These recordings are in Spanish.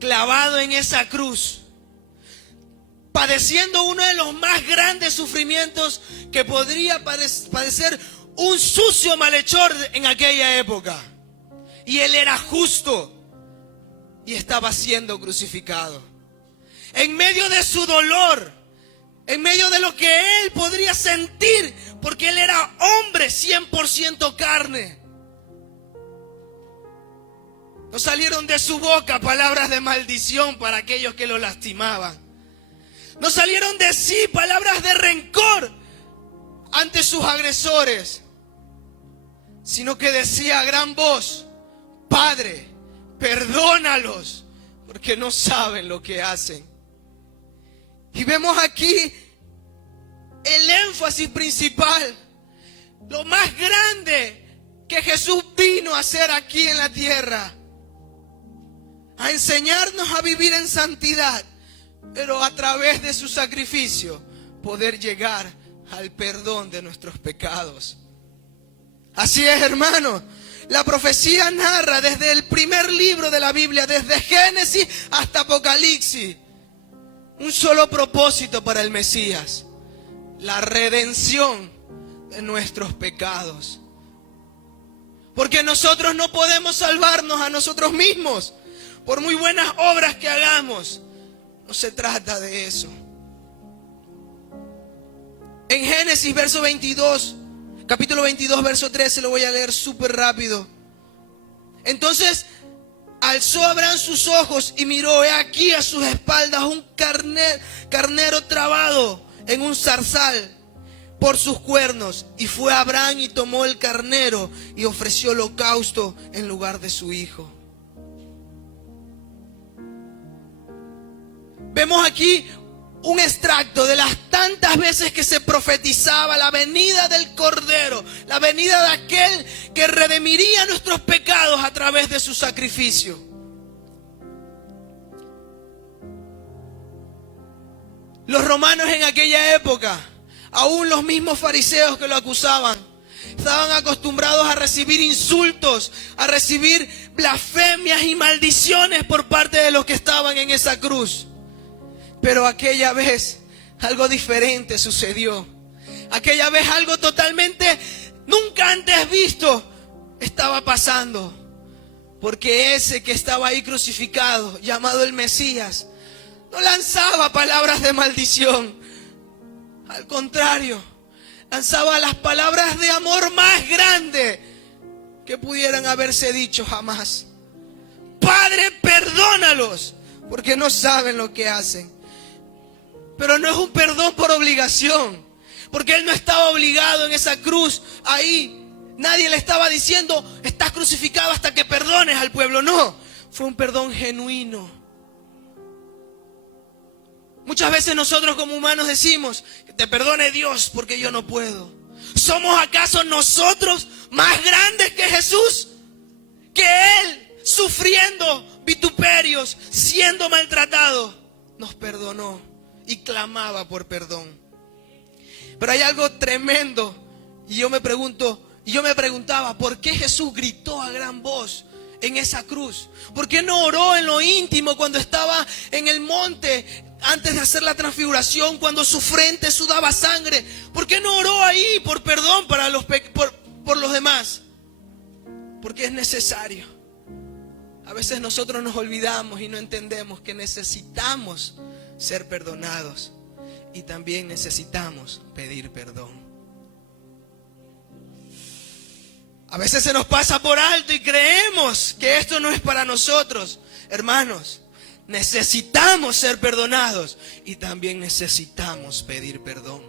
clavado en esa cruz, padeciendo uno de los más grandes sufrimientos que podría padecer un sucio malhechor en aquella época. Y Él era justo y estaba siendo crucificado. En medio de su dolor, en medio de lo que Él podría sentir, porque Él era hombre 100% carne, no salieron de su boca palabras de maldición para aquellos que lo lastimaban. No salieron de sí palabras de rencor ante sus agresores, sino que decía a gran voz: Padre, perdónalos, porque no saben lo que hacen. Y vemos aquí el énfasis principal, lo más grande que Jesús vino a hacer aquí en la tierra, a enseñarnos a vivir en santidad, pero a través de su sacrificio poder llegar al perdón de nuestros pecados. Así es, hermano. La profecía narra desde el primer libro de la Biblia, desde Génesis hasta Apocalipsis, un solo propósito para el Mesías: la redención de nuestros pecados. Porque nosotros no podemos salvarnos a nosotros mismos, por muy buenas obras que hagamos. No se trata de eso. En Génesis capítulo 22, verso 13, lo voy a leer súper rápido. Entonces alzó Abraham sus ojos y miró, he aquí a sus espaldas un carnero trabado en un zarzal por sus cuernos. Y fue Abraham y tomó el carnero y ofreció holocausto en lugar de su hijo. Vemos aquí un extracto de las tantas veces que se profetizaba la venida del Cordero, la venida de aquel que redimiría nuestros pecados a través de su sacrificio. Los romanos en aquella época, aún los mismos fariseos que lo acusaban, estaban acostumbrados a recibir insultos, a recibir blasfemias y maldiciones por parte de los que estaban en esa cruz. Pero aquella vez algo diferente sucedió. Aquella vez algo totalmente nunca antes visto estaba pasando. Porque ese que estaba ahí crucificado, llamado el Mesías, no lanzaba palabras de maldición. Al contrario, lanzaba las palabras de amor más grandes que pudieran haberse dicho jamás. Padre, perdónalos, porque no saben lo que hacen. Pero no es un perdón por obligación, porque Él no estaba obligado en esa cruz ahí. Nadie le estaba diciendo, estás crucificado hasta que perdones al pueblo. No, fue un perdón genuino. Muchas veces nosotros como humanos decimos, que te perdone Dios porque yo no puedo. ¿Somos acaso nosotros más grandes que Jesús? Que Él, sufriendo vituperios, siendo maltratado, nos perdonó y clamaba por perdón. Pero hay algo tremendo, y yo me preguntaba, ¿por qué Jesús gritó a gran voz en esa cruz? ¿Por qué no oró en lo íntimo cuando estaba en el monte antes de hacer la transfiguración, cuando su frente sudaba sangre? ¿Por qué no oró ahí por perdón para por los demás? Porque es necesario. A veces nosotros nos olvidamos y no entendemos que necesitamos ser perdonados y también necesitamos pedir perdón. A veces se nos pasa por alto y creemos que esto no es para nosotros. Hermanos, necesitamos ser perdonados y también necesitamos pedir perdón.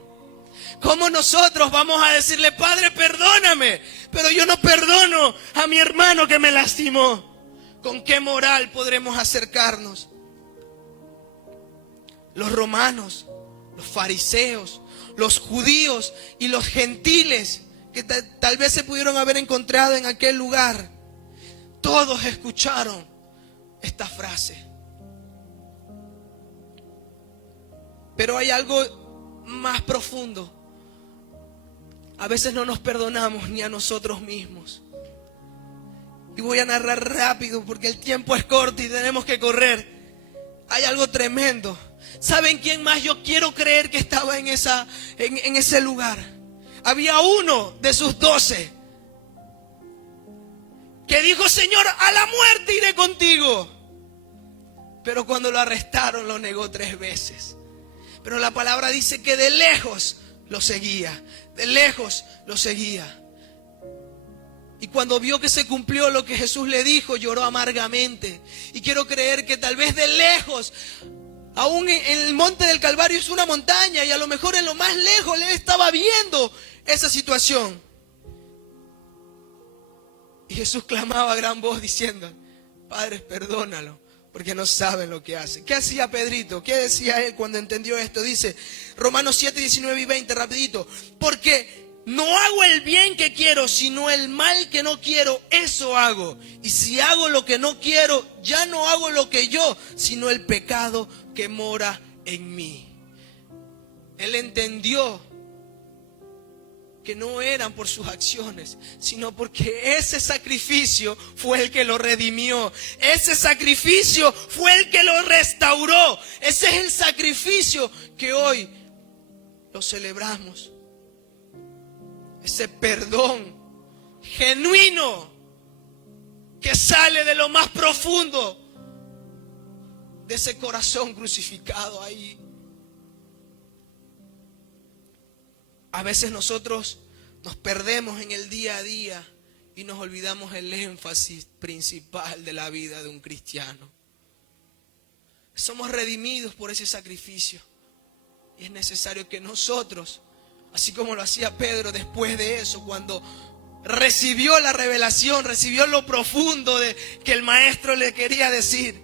¿Cómo nosotros vamos a decirle, Padre, perdóname, pero yo no perdono a mi hermano que me lastimó? ¿Con qué moral podremos acercarnos? Los romanos, los fariseos, los judíos y los gentiles que tal vez se pudieron haber encontrado en aquel lugar, todos escucharon esta frase. Pero hay algo más profundo. A veces no nos perdonamos ni a nosotros mismos. Y voy a narrar rápido porque el tiempo es corto y tenemos que correr. hay algo tremendo. ¿Saben quién más yo quiero creer que estaba en ese lugar? Había uno de sus 12 que dijo: Señor, a la muerte iré contigo. Pero cuando lo arrestaron lo negó 3 veces. Pero la palabra dice que de lejos lo seguía. De lejos lo seguía. Y cuando vio que se cumplió lo que Jesús le dijo, lloró amargamente. Y quiero creer que tal vez de lejos, aún en el monte del Calvario es una montaña, y a lo mejor en lo más lejos él estaba viendo esa situación. Y Jesús clamaba a gran voz diciendo: Padre, perdónalo, porque no saben lo que hacen. ¿Qué hacía Pedrito? ¿Qué decía él cuando entendió esto? Dice Romanos 7, 19 y 20, rapidito: porque no hago el bien que quiero, sino el mal que no quiero, eso hago. Y si hago lo que no quiero, ya no hago lo que yo, sino el pecado que mora en mí. Él entendió que no eran por sus acciones, sino porque ese sacrificio fue el que lo redimió. Ese sacrificio fue el que lo restauró. Ese es el sacrificio que hoy lo celebramos. Ese perdón genuino que sale de lo más profundo de ese corazón crucificado ahí. A veces nosotros nos perdemos en el día a día y nos olvidamos el énfasis principal de la vida de un cristiano. Somos redimidos por ese sacrificio y es necesario que nosotros, así como lo hacía Pedro después de eso, cuando recibió la revelación, recibió lo profundo de que el maestro le quería decir,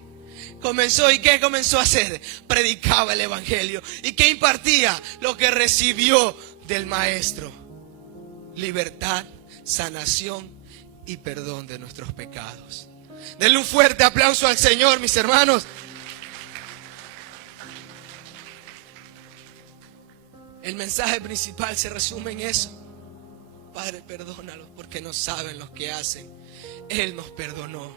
comenzó, ¿y qué comenzó a hacer? Predicaba el evangelio. ¿Y qué impartía? Lo que recibió del maestro: libertad, sanación y perdón de nuestros pecados. Denle un fuerte aplauso al Señor, mis hermanos. El mensaje principal se resume en eso: Padre, perdónalos porque no saben lo que hacen. Él nos perdonó.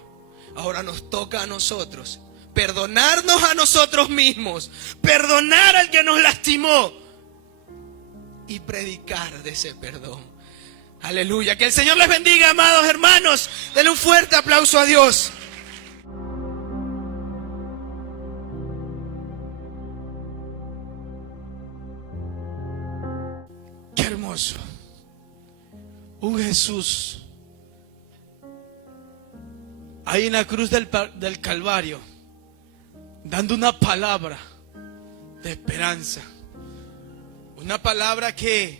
Ahora nos toca a nosotros perdonarnos a nosotros mismos, perdonar al que nos lastimó y predicar de ese perdón. Aleluya. Que el Señor les bendiga, amados hermanos. Denle un fuerte aplauso a Dios. Qué hermoso. Un Jesús ahí en la cruz del Calvario, dando una palabra de esperanza. Una palabra que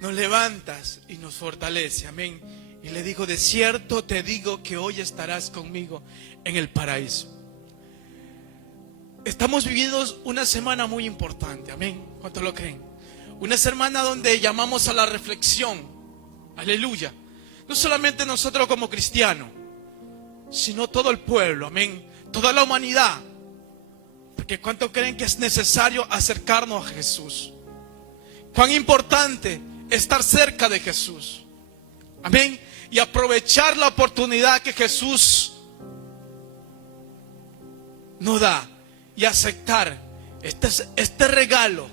nos levantas y nos fortalece. Amén. Y le dijo: de cierto te digo que hoy estarás conmigo en el paraíso. Estamos viviendo una semana muy importante. Amén. ¿Cuántos lo creen? Una semana donde llamamos a la reflexión. Aleluya. No solamente nosotros como cristianos, sino todo el pueblo. Amén. Toda la humanidad. Porque ¿cuánto creen que es necesario acercarnos a Jesús? Cuán importante estar cerca de Jesús. Amén. Y aprovechar la oportunidad que Jesús nos da y aceptar este regalo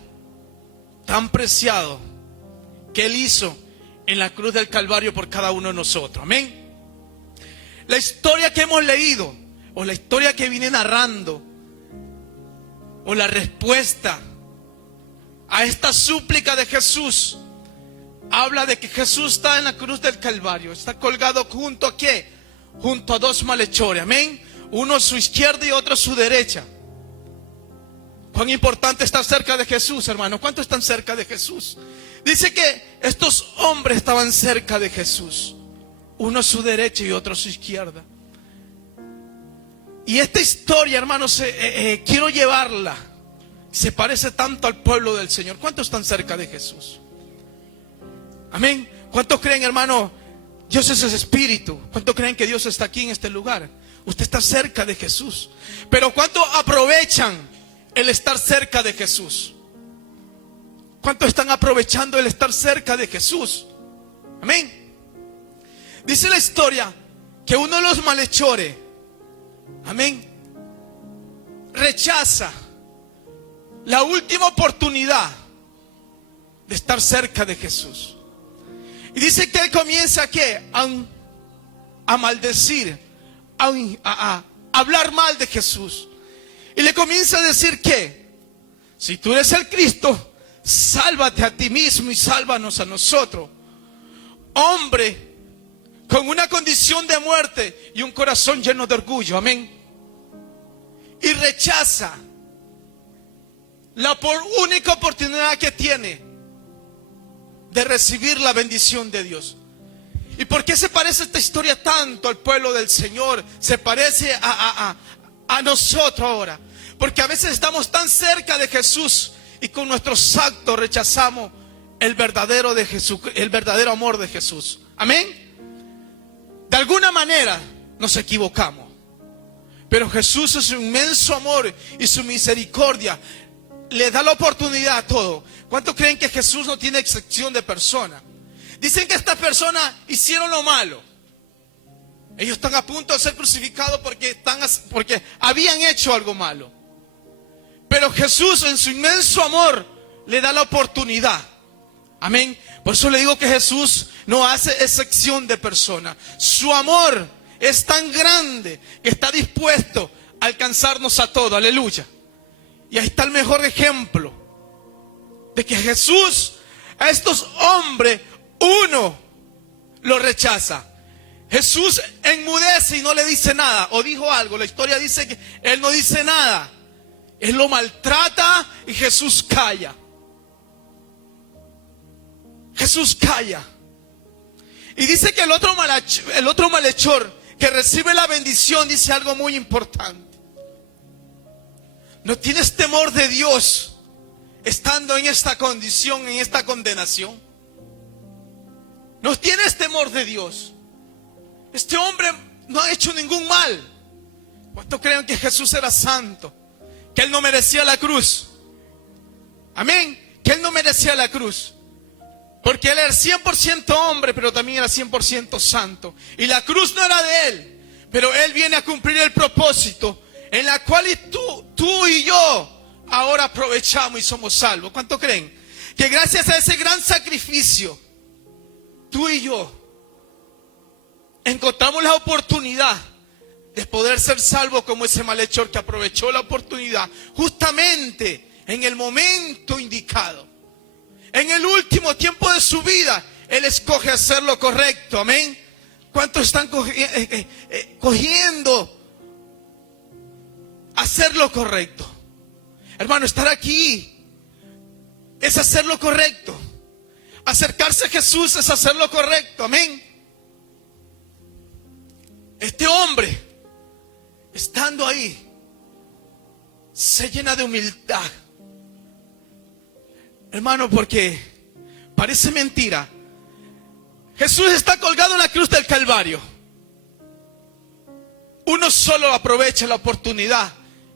tan preciado que Él hizo en la cruz del Calvario por cada uno de nosotros. Amén. La historia que hemos leído, o la historia que viene narrando, o la respuesta a esta súplica de Jesús, habla de que Jesús está en la cruz del Calvario. Está colgado junto a ¿qué? Junto a 2 malhechores. Amén. Uno a su izquierda y otro a su derecha. Cuán importante estar cerca de Jesús, hermano. ¿Cuántos están cerca de Jesús? Dice que estos hombres estaban cerca de Jesús, uno a su derecha y otro a su izquierda. Y esta historia, hermanos, quiero llevarla. Se parece tanto al pueblo del Señor. ¿Cuántos están cerca de Jesús? Amén. ¿Cuántos creen, hermano? Dios es ese espíritu. ¿Cuántos creen que Dios está aquí en este lugar? Usted está cerca de Jesús. Pero ¿cuántos aprovechan el estar cerca de Jesús? ¿Cuántos están aprovechando el estar cerca de Jesús? Amén. Dice la historia que uno de los malhechores, amén, rechaza la última oportunidad de estar cerca de Jesús. Y dice que él comienza a maldecir, a hablar mal de Jesús. Y le comienza a decir que si tú eres el Cristo, sálvate a ti mismo y sálvanos a nosotros. Hombre con una condición de muerte y un corazón lleno de orgullo, amén. Y rechaza la única oportunidad que tiene de recibir la bendición de Dios. ¿Y por qué se parece esta historia tanto al pueblo del Señor? Se parece a nosotros ahora. Porque a veces estamos tan cerca de Jesús y con nuestros actos rechazamos el verdadero de Jesús, el verdadero amor de Jesús. Amén. De alguna manera nos equivocamos, pero Jesús en su inmenso amor y su misericordia le da la oportunidad a todo. ¿Cuántos creen que Jesús no tiene excepción de persona? Dicen que estas personas hicieron lo malo. Ellos están a punto de ser crucificados porque habían hecho algo malo. Pero Jesús en su inmenso amor le da la oportunidad. Amén. Por eso le digo que Jesús no hace excepción de persona. Su amor es tan grande que está dispuesto a alcanzarnos a todos. Aleluya. Y ahí está el mejor ejemplo de que Jesús a estos hombres, uno lo rechaza. Jesús enmudece y no le dice nada, o dijo algo. La historia dice que él no dice nada. Él lo maltrata y Jesús calla. Jesús calla. Y dice que el otro malhechor que recibe la bendición dice algo muy importante. ¿No tienes temor de Dios estando en esta condición, en esta condenación? ¿No tienes temor de Dios? Este hombre no ha hecho ningún mal. ¿Cuántos creen que Jesús era santo? Que Él no merecía la cruz. Amén. Que Él no merecía la cruz. Porque Él era 100% hombre, pero también era 100% santo. Y la cruz no era de Él, pero Él viene a cumplir el propósito en la cual tú y yo ahora aprovechamos y somos salvos. ¿Cuánto creen? Que gracias a ese gran sacrificio, tú y yo encontramos la oportunidad de poder ser salvos como ese malhechor que aprovechó la oportunidad justamente en el momento indicado. En el último tiempo de su vida, Él escoge hacer lo correcto. Amén. ¿Cuántos están cogiendo hacer lo correcto? Hermano, estar aquí es hacer lo correcto. Acercarse a Jesús es hacer lo correcto. Amén. Este hombre, estando ahí, se llena de humildad. Hermano, porque parece mentira. Jesús está colgado en la cruz del Calvario. Uno solo aprovecha la oportunidad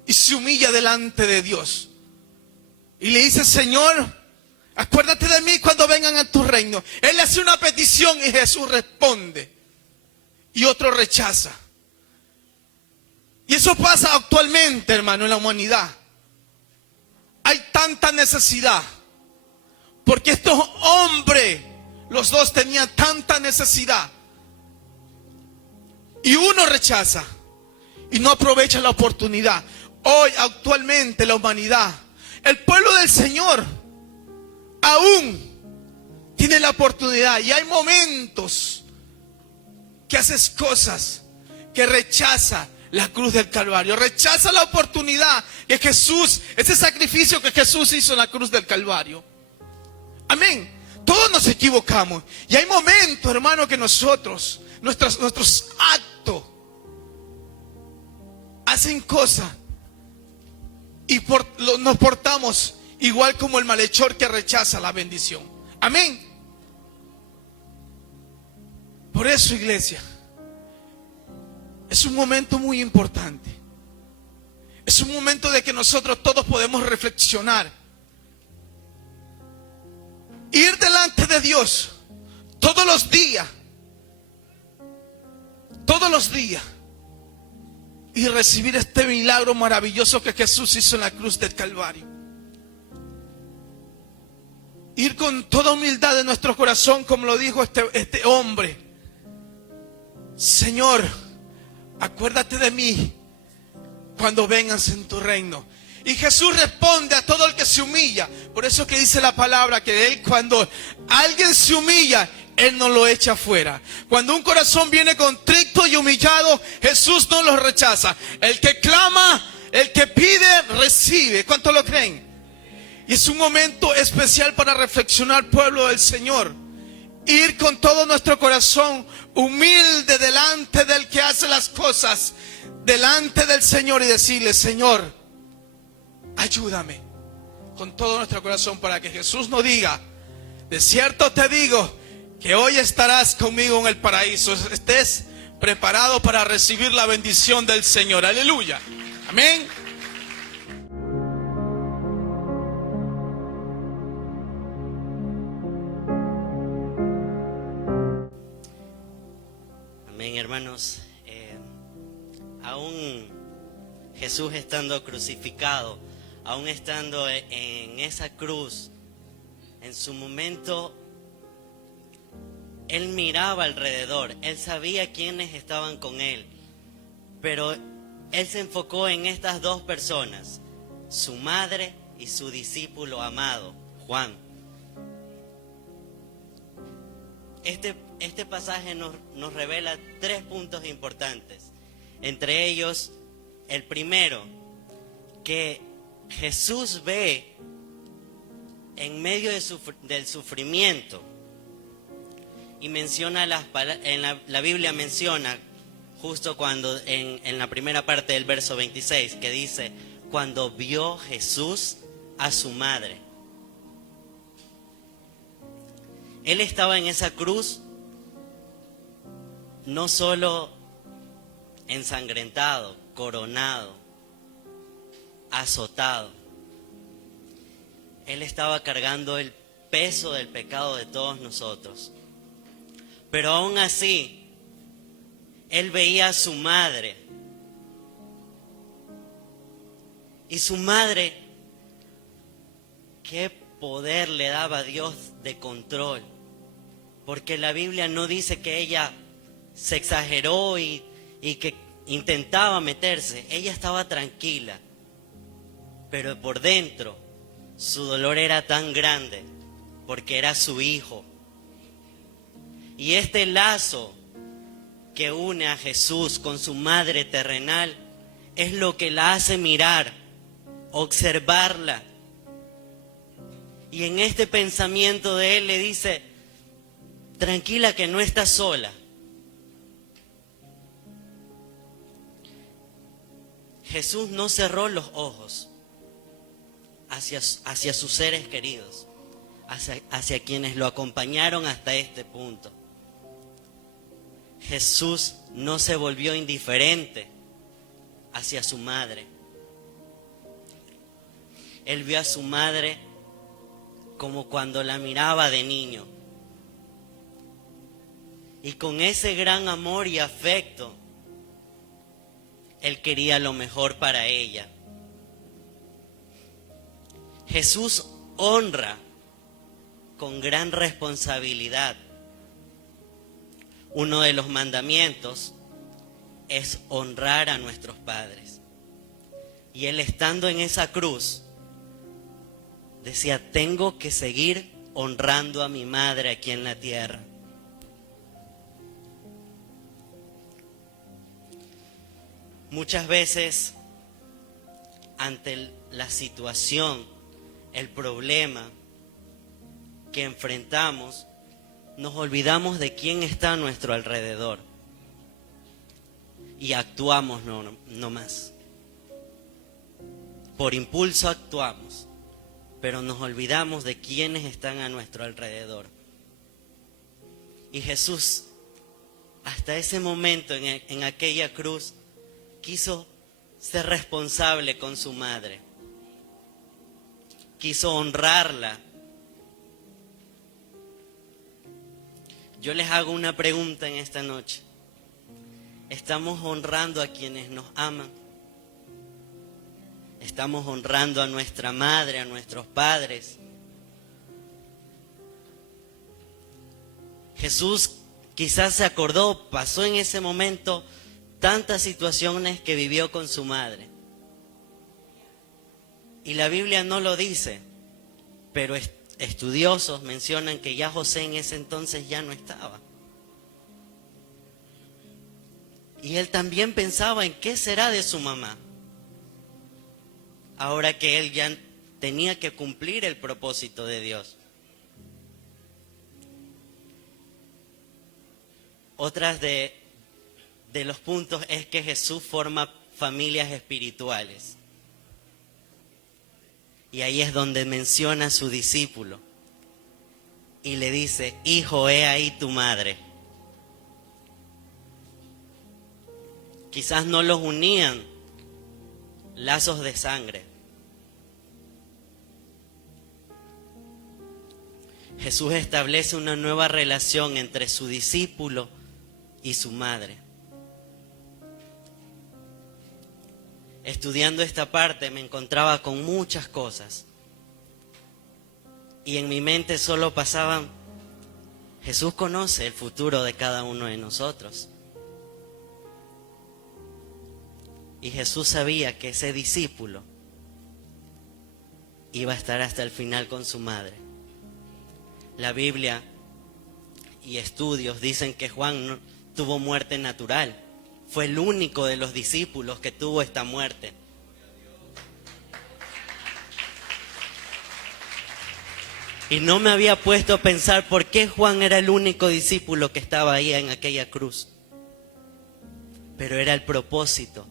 y se humilla delante de Dios. Y le dice: Señor, acuérdate de mí cuando vengan a tu reino. Él le hace una petición y Jesús responde. Y otro rechaza. Y eso pasa actualmente, hermano, en la humanidad. Hay tanta necesidad. Porque estos hombres, los dos tenían tanta necesidad. Y uno rechaza y no aprovecha la oportunidad. Hoy, actualmente, la humanidad, el pueblo del Señor, aún tiene la oportunidad. Y hay momentos que haces cosas que rechaza la cruz del Calvario. Rechaza la oportunidad que Jesús, ese sacrificio que Jesús hizo en la cruz del Calvario. Amén. Todos nos equivocamos. Y hay momentos, hermano, que nosotros, nuestros actos, hacen cosas y nos portamos igual como el malhechor que rechaza la bendición. Amén. Por eso, iglesia, es un momento muy importante. Es un momento de que nosotros todos podemos reflexionar. Ir delante de Dios todos los días y recibir este milagro maravilloso que Jesús hizo en la cruz del Calvario. Ir con toda humildad de nuestro corazón, como lo dijo este hombre. Señor, acuérdate de mí cuando vengas en tu reino. Y Jesús responde a todo el que se humilla. Por eso que dice la palabra que Él, cuando alguien se humilla, Él no lo echa afuera. Cuando un corazón viene contrito y humillado, Jesús no lo rechaza. El que clama, el que pide, recibe. ¿Cuántos lo creen? Y es un momento especial para reflexionar, pueblo del Señor. Ir con todo nuestro corazón humilde delante del que hace las cosas, delante del Señor, y decirle: Señor, ayúdame, con todo nuestro corazón, para que Jesús nos diga: de cierto te digo que hoy estarás conmigo en el paraíso. Estés preparado para recibir la bendición del Señor. Aleluya. Amén. Amén, hermanos. Aún Jesús estando crucificado, aún estando en esa cruz, en su momento, Él miraba alrededor, Él sabía quiénes estaban con Él, pero Él se enfocó en estas dos personas, su madre y su discípulo amado, Juan. Este pasaje nos revela 3 puntos importantes. Entre ellos, el primero, que Jesús ve en medio del sufrimiento, y menciona la Biblia menciona justo cuando en la primera parte del verso 26, que dice: cuando vio Jesús a su madre. Él estaba en esa cruz no solo ensangrentado, coronado, azotado. Él estaba cargando el peso del pecado de todos nosotros. Pero aún así, Él veía a su madre. Y su madre, qué poder le daba a Dios de control. Porque la Biblia no dice que ella se exageró y que intentaba meterse. Ella estaba tranquila. Pero por dentro, su dolor era tan grande, porque era su hijo. Y este lazo que une a Jesús con su madre terrenal es lo que la hace mirar, observarla. Y en este pensamiento de Él le dice: tranquila, que no estás sola. Jesús no cerró los ojos hacia sus seres queridos, hacia quienes lo acompañaron hasta este punto. Jesús no se volvió indiferente hacia su madre. Él vio a su madre como cuando la miraba de niño. Y con ese gran amor y afecto, Él quería lo mejor para ella. Jesús honra con gran responsabilidad. Uno de los mandamientos es honrar a nuestros padres. Y Él, estando en esa cruz, decía: tengo que seguir honrando a mi madre aquí en la tierra. Muchas veces, ante la situación, el problema que enfrentamos, nos olvidamos de quién está a nuestro alrededor y actuamos no más. Por impulso actuamos, pero nos olvidamos de quiénes están a nuestro alrededor. Y Jesús, hasta ese momento en aquella cruz, quiso ser responsable con su madre. Quiso honrarla. Yo les hago una pregunta en esta noche. estamos honrando a quienes nos aman. Estamos honrando a nuestra madre, a nuestros padres. Jesús quizás se acordó, pasó en ese momento tantas situaciones que vivió con su madre. Y la Biblia no lo dice, pero estudiosos mencionan que ya José en ese entonces ya no estaba. Y él también pensaba en qué será de su mamá, ahora que él ya tenía que cumplir el propósito de Dios. Otras de los puntos es que Jesús forma familias espirituales. Y ahí es donde menciona a su discípulo. Y le dice, hijo, he ahí tu madre. Quizás no los unían lazos de sangre. Jesús establece una nueva relación entre su discípulo y su madre. Estudiando esta parte me encontraba con muchas cosas. Y en mi mente solo pasaban, Jesús conoce el futuro de cada uno de nosotros. Y Jesús sabía que ese discípulo iba a estar hasta el final con su madre. La Biblia y estudios dicen que Juan no tuvo muerte natural. Fue el único de los discípulos que tuvo esta muerte. Y no me había puesto a pensar por qué Juan era el único discípulo que estaba ahí en aquella cruz. Pero era el propósito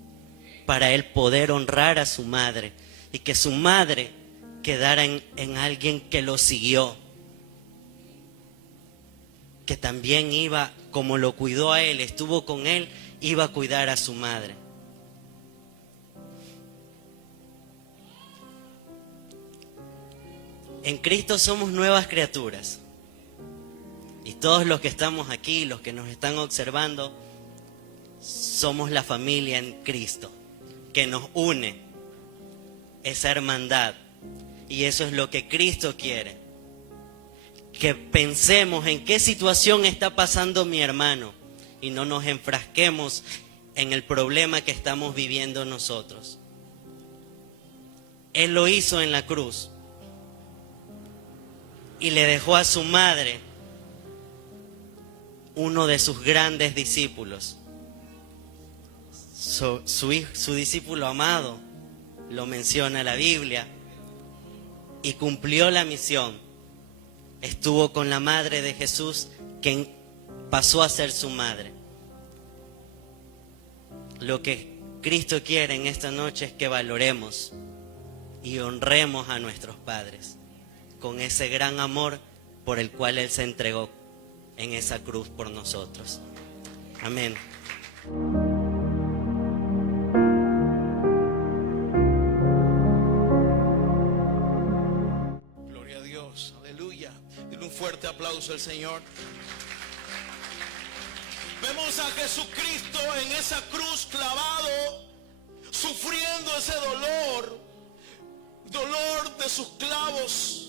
para él poder honrar a su madre y que su madre quedara en alguien que lo siguió, que también iba, como lo cuidó a él, estuvo con él, iba a cuidar a su madre. En Cristo somos nuevas criaturas. Y todos los que estamos aquí, los que nos están observando, somos la familia en Cristo, que nos une, esa hermandad. Y eso es lo que Cristo quiere. Que pensemos en qué situación está pasando mi hermano y no nos enfrasquemos en el problema que estamos viviendo nosotros. Él lo hizo en la cruz y le dejó a su madre uno de sus grandes discípulos. Su discípulo amado, lo menciona la Biblia, y cumplió la misión. Estuvo con la madre de Jesús, quien pasó a ser su madre. Lo que Cristo quiere en esta noche es que valoremos y honremos a nuestros padres con ese gran amor por el cual Él se entregó en esa cruz por nosotros. Amén. Gloria a Dios, aleluya. Dile un fuerte aplauso al Señor. Vemos a Jesucristo en esa cruz clavado, sufriendo ese dolor de sus clavos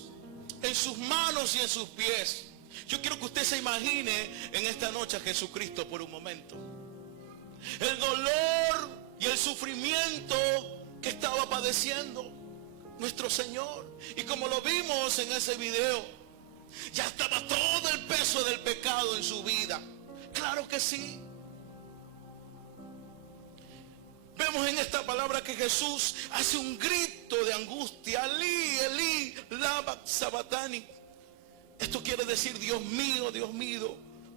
en sus manos y en sus pies. Yo quiero que usted se imagine en esta noche a Jesucristo por un momento. El dolor y el sufrimiento que estaba padeciendo nuestro Señor. Y como lo vimos en ese video, ya estaba todo el peso del pecado en su vida. Claro que sí. Vemos en esta palabra que Jesús hace un grito de angustia. Elí, Elí, lama sabachthani. Esto quiere decir, Dios mío,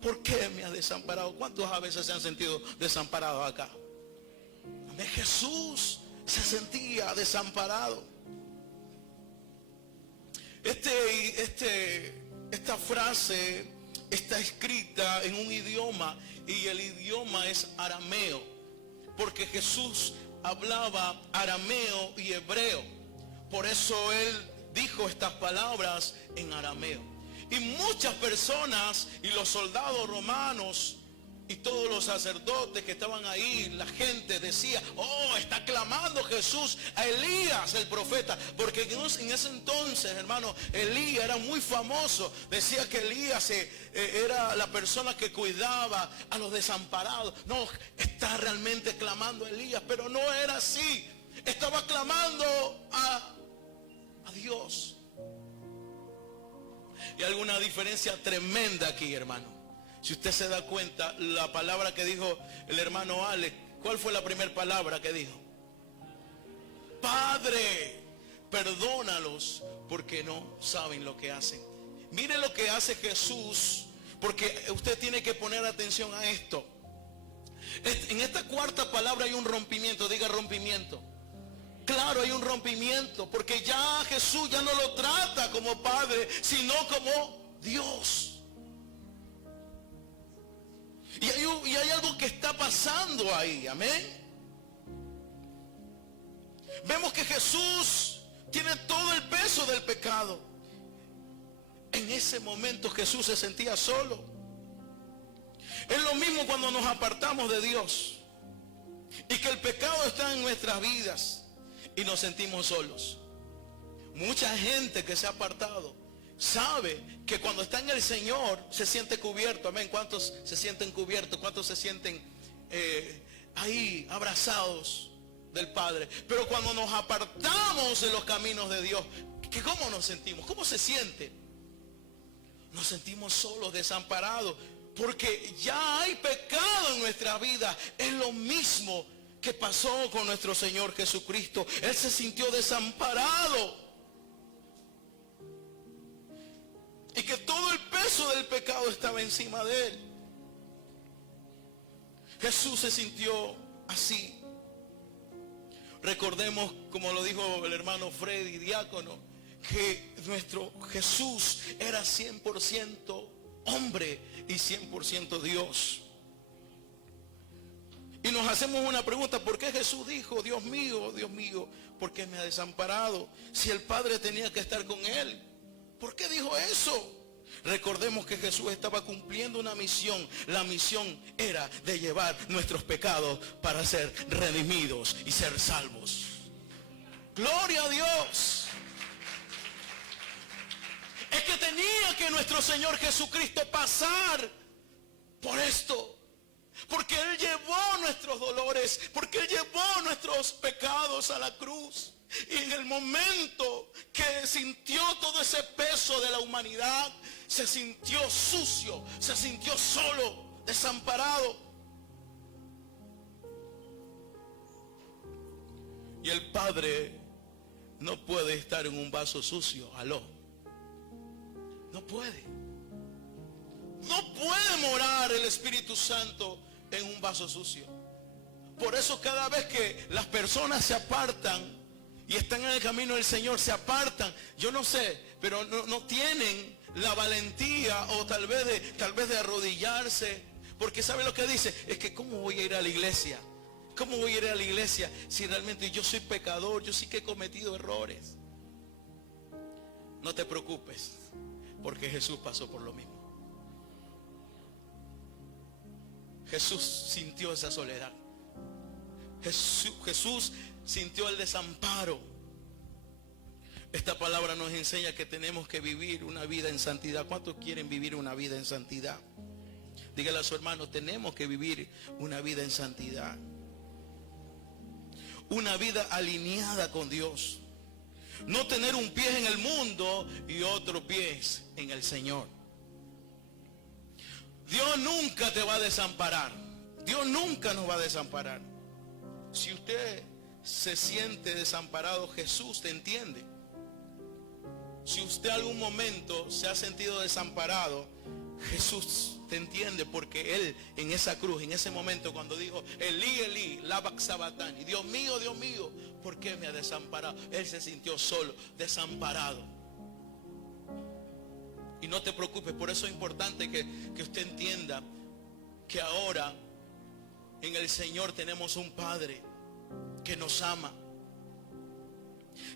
¿por qué me has desamparado? ¿Cuántos a veces se han sentido desamparados acá? Jesús se sentía desamparado. Esta frase está escrita en un idioma, y el idioma es arameo, porque Jesús hablaba arameo y hebreo. Por eso Él dijo estas palabras en arameo. Y muchas personas y los soldados romanos Y todos los sacerdotes que estaban ahí, la gente decía, oh, está clamando Jesús a Elías, el profeta. Porque en ese entonces, hermano, Elías era muy famoso. Decía que Elías era la persona que cuidaba a los desamparados. No, está realmente clamando a Elías, pero no era así. Estaba clamando a Dios. Y hay alguna diferencia tremenda aquí, hermano. Si usted se da cuenta, la palabra que dijo el hermano Alex, ¿cuál fue la primera palabra que dijo? Padre, perdónalos porque no saben lo que hacen. Mire lo que hace Jesús, porque usted tiene que poner atención a esto. En esta cuarta palabra hay un rompimiento, diga rompimiento. Claro, hay un rompimiento, porque ya Jesús ya no lo trata como Padre, sino como Dios. Y hay algo que está pasando ahí, amén. Vemos que Jesús tiene todo el peso del pecado. En ese momento Jesús se sentía solo. Es lo mismo cuando nos apartamos de Dios y que el pecado está en nuestras vidas y nos sentimos solos. Mucha gente que se ha apartado sabe que cuando está en el Señor se siente cubierto. Amén. ¿Cuántos se sienten cubiertos? ¿Cuántos se sienten ahí abrazados del Padre? Pero cuando nos apartamos de los caminos de Dios, ¿cómo nos sentimos? ¿Cómo se siente? Nos sentimos solos, desamparados, porque ya hay pecado en nuestra vida. Es lo mismo que pasó con nuestro Señor Jesucristo. Él se sintió desamparado. Y que todo el peso del pecado estaba encima de él. Jesús se sintió así. Recordemos, como lo dijo el hermano Freddy, diácono, que nuestro Jesús era 100% hombre y 100% Dios. Y nos hacemos una pregunta: ¿por qué Jesús dijo, Dios mío, ¿por qué me ha desamparado? Si el Padre tenía que estar con él. ¿Por qué dijo eso? Recordemos que Jesús estaba cumpliendo una misión. La misión era de llevar nuestros pecados para ser redimidos y ser salvos. Gloria a Dios. Es que tenía que nuestro Señor Jesucristo pasar por esto. Porque Él llevó nuestros dolores, porque Él llevó nuestros pecados a la cruz. Y en el momento que sintió todo ese peso de la humanidad, se sintió sucio, se sintió solo, desamparado. Y el Padre no puede estar en un vaso sucio. Aló. No puede. No puede morar el Espíritu Santo en un vaso sucio. Por eso cada vez que las personas se apartan y están en el camino del Señor, se apartan, yo no sé, pero no tienen la valentía, o tal vez de arrodillarse, porque ¿sabe lo que dice? Es que ¿cómo voy a ir a la iglesia? ¿Cómo voy a ir a la iglesia si realmente yo soy pecador? Yo sí que he cometido errores. No te preocupes, porque Jesús pasó por lo mismo. Jesús sintió esa soledad. Jesús sintió el desamparo. Esta palabra nos enseña que tenemos que vivir una vida en santidad. ¿Cuántos quieren vivir una vida en santidad? Dígale a su hermano: tenemos que vivir una vida en santidad. Una vida alineada con Dios. No tener un pie en el mundo y otro pie en el Señor. Dios nunca te va a desamparar. Dios nunca nos va a desamparar. Si usted se siente desamparado, Jesús te entiende. Si usted algún momento se ha sentido desamparado, Jesús te entiende, porque Él en esa cruz, en ese momento cuando dijo Elí, Elí, lama sabachthani, Dios mío, ¿por qué me ha desamparado? Él se sintió solo, desamparado. Y no te preocupes, por eso es importante que usted entienda que ahora en el Señor tenemos un Padre que nos ama.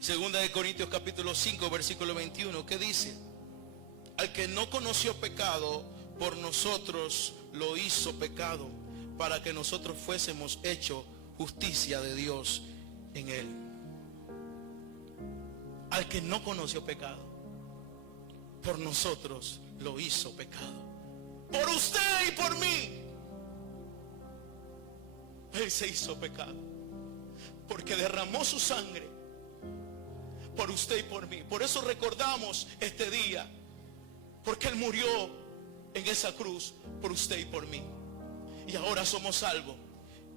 Segunda de Corintios capítulo 5 versículo 21, ¿qué dice? Al que no conoció pecado, por nosotros lo hizo pecado para que nosotros fuésemos hechos justicia de Dios en él. Al que no conoció pecado, por nosotros lo hizo pecado. Por usted y por mí. Él se hizo pecado porque derramó su sangre por usted y por mí. Por eso recordamos este día, porque Él murió en esa cruz por usted y por mí. Y ahora somos salvos.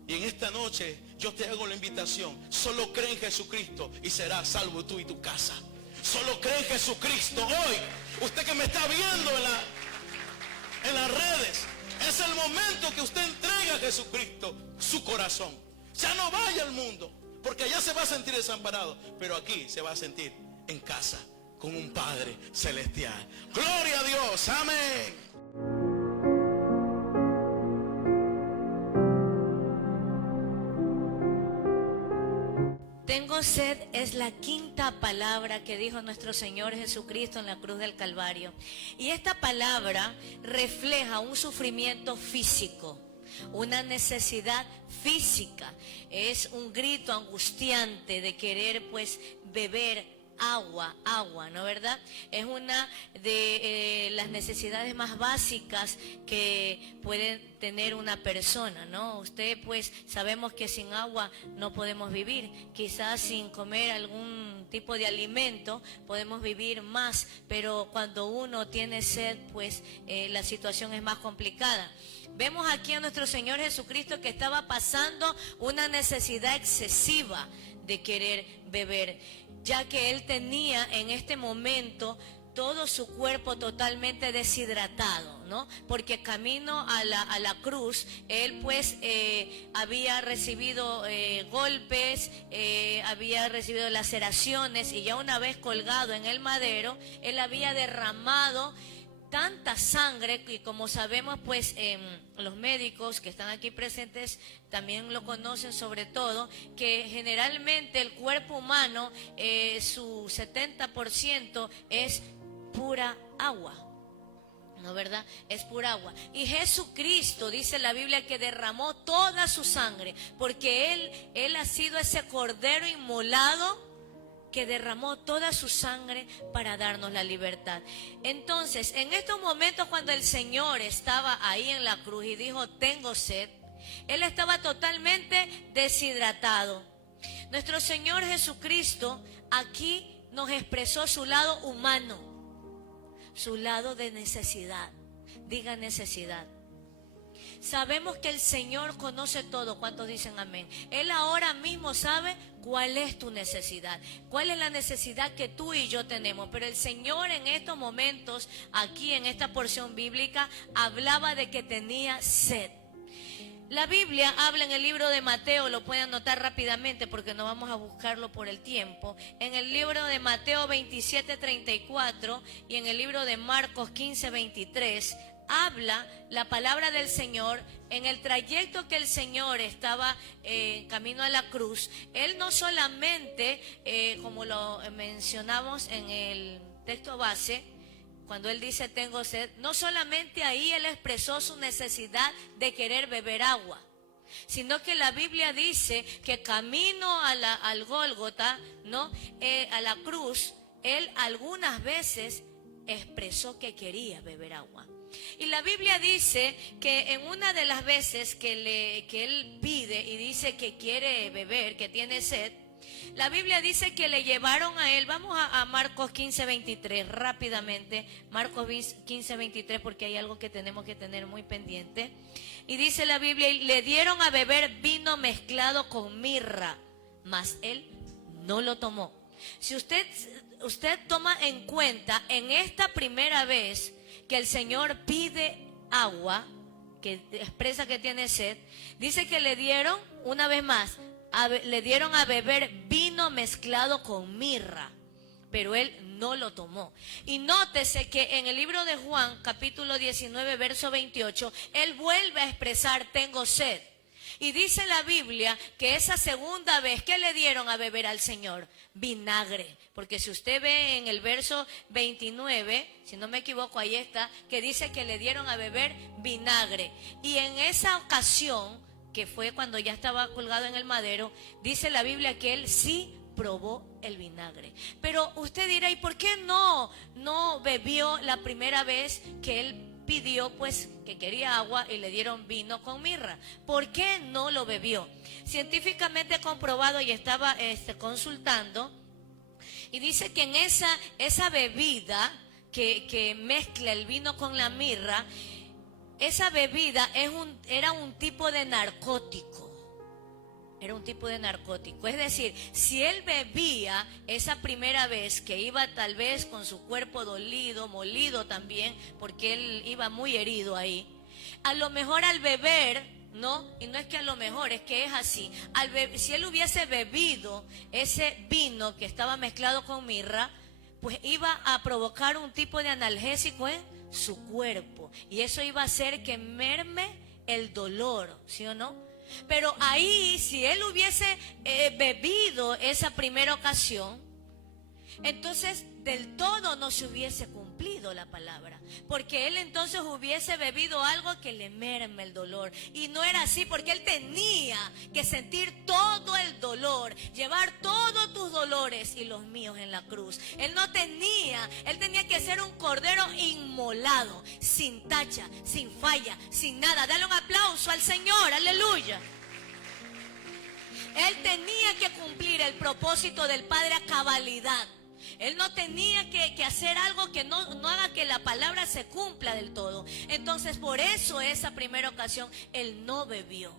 Y en esta noche yo te hago la invitación. Solo cree en Jesucristo y serás salvo tú y tu casa. Solo cree en Jesucristo hoy. Usted que me está viendo en las redes, es el momento que usted entrega a Jesucristo su corazón. Ya no vaya al mundo, porque allá se va a sentir desamparado, pero aquí se va a sentir en casa con un Padre celestial. Gloria a Dios, amén. Tengo sed es la quinta palabra que dijo nuestro Señor Jesucristo en la cruz del Calvario. Y esta palabra refleja un sufrimiento físico, una necesidad física. Es un grito angustiante de querer pues beber agua, ¿no verdad? Es una de las necesidades más básicas que puede tener una persona, ¿no? Usted pues sabemos que sin agua no podemos vivir, quizás sin comer algún tipo de alimento podemos vivir más, pero cuando uno tiene sed pues la situación es más complicada. Vemos aquí a nuestro Señor Jesucristo que estaba pasando una necesidad excesiva de querer beber, ya que Él tenía en este momento todo su cuerpo totalmente deshidratado, ¿no? Porque camino a la cruz, Él pues había recibido golpes, había recibido laceraciones, y ya una vez colgado en el madero, Él había derramado tanta sangre, y como sabemos pues los médicos que están aquí presentes también lo conocen, sobre todo que generalmente el cuerpo humano su 70% es pura agua, ¿no verdad? Es pura agua. Y Jesucristo, dice la Biblia, que derramó toda su sangre, porque Él ha sido ese cordero inmolado que derramó toda su sangre para darnos la libertad. Entonces, en estos momentos cuando el Señor estaba ahí en la cruz y dijo, tengo sed, Él estaba totalmente deshidratado. Nuestro Señor Jesucristo aquí nos expresó su lado humano, su lado de necesidad. Diga necesidad. Sabemos que el Señor conoce todo. ¿Cuántos dicen amén? Él ahora mismo sabe cuál es tu necesidad, cuál es la necesidad que tú y yo tenemos. Pero el Señor en estos momentos, aquí en esta porción bíblica, hablaba de que tenía sed. La Biblia habla en el libro de Mateo, lo pueden anotar rápidamente porque no vamos a buscarlo por el tiempo. En el libro de Mateo 27:34 y en el libro de Marcos 15:23 habla la palabra del Señor. En el trayecto que el Señor estaba camino a la cruz, Él no solamente, como lo mencionamos en el texto base, cuando Él dice tengo sed, no solamente ahí Él expresó su necesidad de querer beber agua, sino que la Biblia dice que camino al Gólgota, ¿no? A la cruz, Él algunas veces expresó que quería beber agua. Y la Biblia dice que en una de las veces que Él pide y dice que quiere beber, que tiene sed, la Biblia dice que le llevaron a Él. Vamos a Marcos 15:23 rápidamente. Marcos 15:23, porque hay algo que tenemos que tener muy pendiente. Y dice la Biblia, y le dieron a beber vino mezclado con mirra, mas Él no lo tomó. Si usted toma en cuenta, en esta primera vez que el Señor pide agua, que expresa que tiene sed, dice que le dieron, una vez más, le dieron a beber vino mezclado con mirra, pero Él no lo tomó. Y nótese que en el libro de Juan, capítulo 19, verso 28, Él vuelve a expresar tengo sed. Y dice la Biblia que esa segunda vez, ¿qué le dieron a beber al Señor? Vinagre. Porque si usted ve en el verso 29, si no me equivoco, ahí está, que dice que le dieron a beber vinagre. Y en esa ocasión, que fue cuando ya estaba colgado en el madero, dice la Biblia que él sí probó el vinagre. Pero usted dirá, ¿y por qué no bebió la primera vez que él pidió, pues, que quería agua y le dieron vino con mirra? ¿Por qué no lo bebió? Científicamente comprobado, y estaba consultando, y dice que en esa bebida que mezcla el vino con la mirra, esa bebida era un tipo de narcótico. Era un tipo de narcótico. Es decir, si él bebía esa primera vez, que iba tal vez con su cuerpo dolido, molido también, porque él iba muy herido ahí, a lo mejor al beber, ¿no? Y no es que a lo mejor, es que es así. Si él hubiese bebido ese vino que estaba mezclado con mirra, pues iba a provocar un tipo de analgésico en su cuerpo. Y eso iba a hacer que merme el dolor, ¿sí o no? Pero ahí, si él hubiese bebido esa primera ocasión, entonces del todo no se hubiese cumplido la palabra, porque él entonces hubiese bebido algo que le merme el dolor. Y no era así, porque él tenía que sentir todo el dolor, llevar todos tus dolores y los míos en la cruz. Él tenía que ser un cordero inmolado, sin tacha, sin falla, sin nada. Dale un aplauso al Señor, aleluya. Él tenía que cumplir el propósito del Padre a cabalidad. Él no tenía que hacer algo que no haga que la palabra se cumpla del todo. Entonces, por eso esa primera ocasión él no bebió.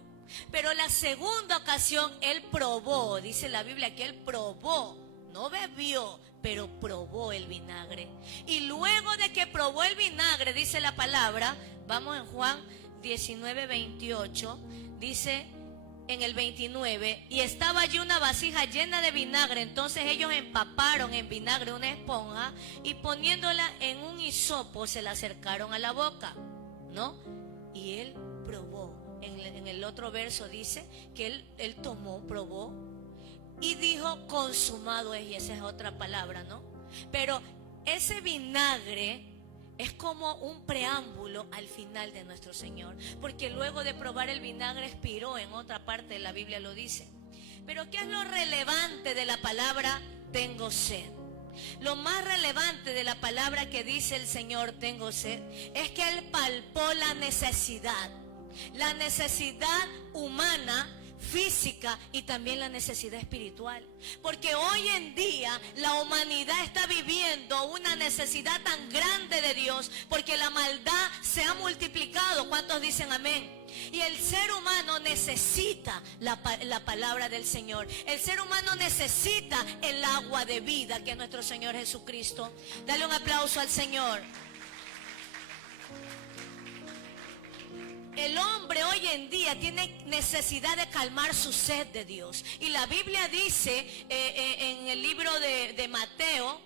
Pero la segunda ocasión él probó. Dice la Biblia que él probó, no bebió, pero probó el vinagre. Y luego de que probó el vinagre, dice la palabra, vamos en Juan 19:28, dice en el 29, y estaba allí una vasija llena de vinagre. Entonces ellos empaparon en vinagre una esponja y poniéndola en un hisopo se la acercaron a la boca, ¿no? Y él probó. En el otro verso dice que él tomó, probó y dijo consumado es, y esa es otra palabra, ¿no? Pero ese vinagre es como un preámbulo al final de nuestro Señor, porque luego de probar el vinagre expiró, en otra parte de la Biblia lo dice. Pero ¿qué es lo relevante de la palabra tengo sed? Lo más relevante de la palabra que dice el Señor tengo sed es que Él palpó la necesidad humana, física, y también la necesidad espiritual. Porque hoy en día la humanidad está viviendo una necesidad tan grande de Dios, porque la maldad se ha multiplicado. ¿Cuántos dicen amén? Y el ser humano necesita la palabra del Señor. El ser humano necesita el agua de vida que es nuestro Señor Jesucristo. Dale un aplauso al Señor. El hombre hoy en día tiene necesidad de calmar su sed de Dios. Y la Biblia dice en el libro de Mateo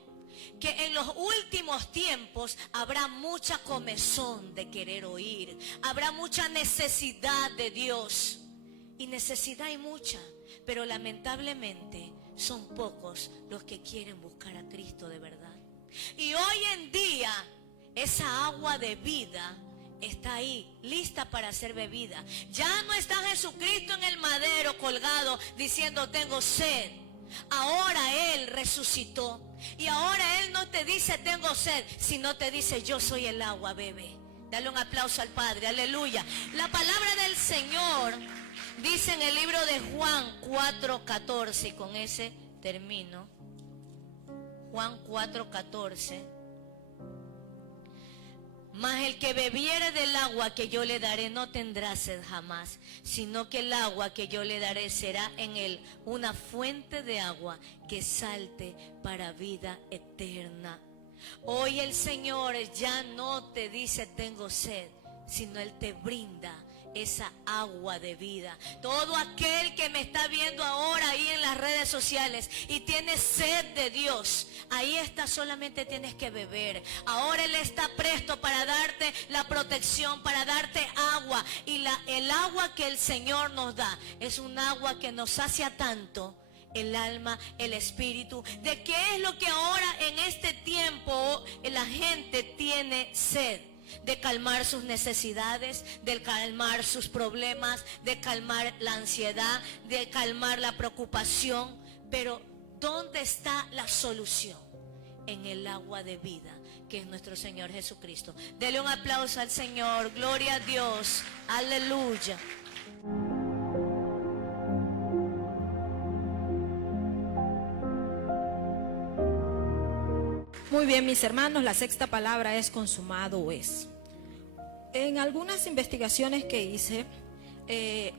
que en los últimos tiempos habrá mucha comezón de querer oír. Habrá mucha necesidad de Dios. Y necesidad hay mucha, pero lamentablemente son pocos los que quieren buscar a Cristo de verdad. Y hoy en día esa agua de vida está ahí, lista para ser bebida. Ya no está Jesucristo en el madero colgado diciendo tengo sed. Ahora Él resucitó. Y ahora Él no te dice tengo sed, sino te dice yo soy el agua, bebe. Dale un aplauso al Padre, aleluya. La palabra del Señor dice en el libro de Juan 4:14, y con ese termino. Juan 4:14. Mas el que bebiere del agua que yo le daré no tendrá sed jamás, sino que el agua que yo le daré será en él una fuente de agua que salte para vida eterna. Hoy el Señor ya no te dice tengo sed, sino Él te brinda esa agua de vida. Todo aquel que me está viendo ahora ahí en las redes sociales y tiene sed de Dios, ahí está, solamente tienes que beber. Ahora Él está presto para darte la protección, para darte agua. Y el agua que el Señor nos da es un agua que nos sacia tanto el alma, el espíritu. ¿De qué es lo que ahora en este tiempo la gente tiene sed? De calmar sus necesidades, de calmar sus problemas, de calmar la ansiedad, de calmar la preocupación. Pero ¿dónde está la solución? En el agua de vida, que es nuestro Señor Jesucristo. Dele un aplauso al Señor. Gloria a Dios. Aleluya. Muy bien, mis hermanos, la sexta palabra es consumado es. En algunas investigaciones que hice,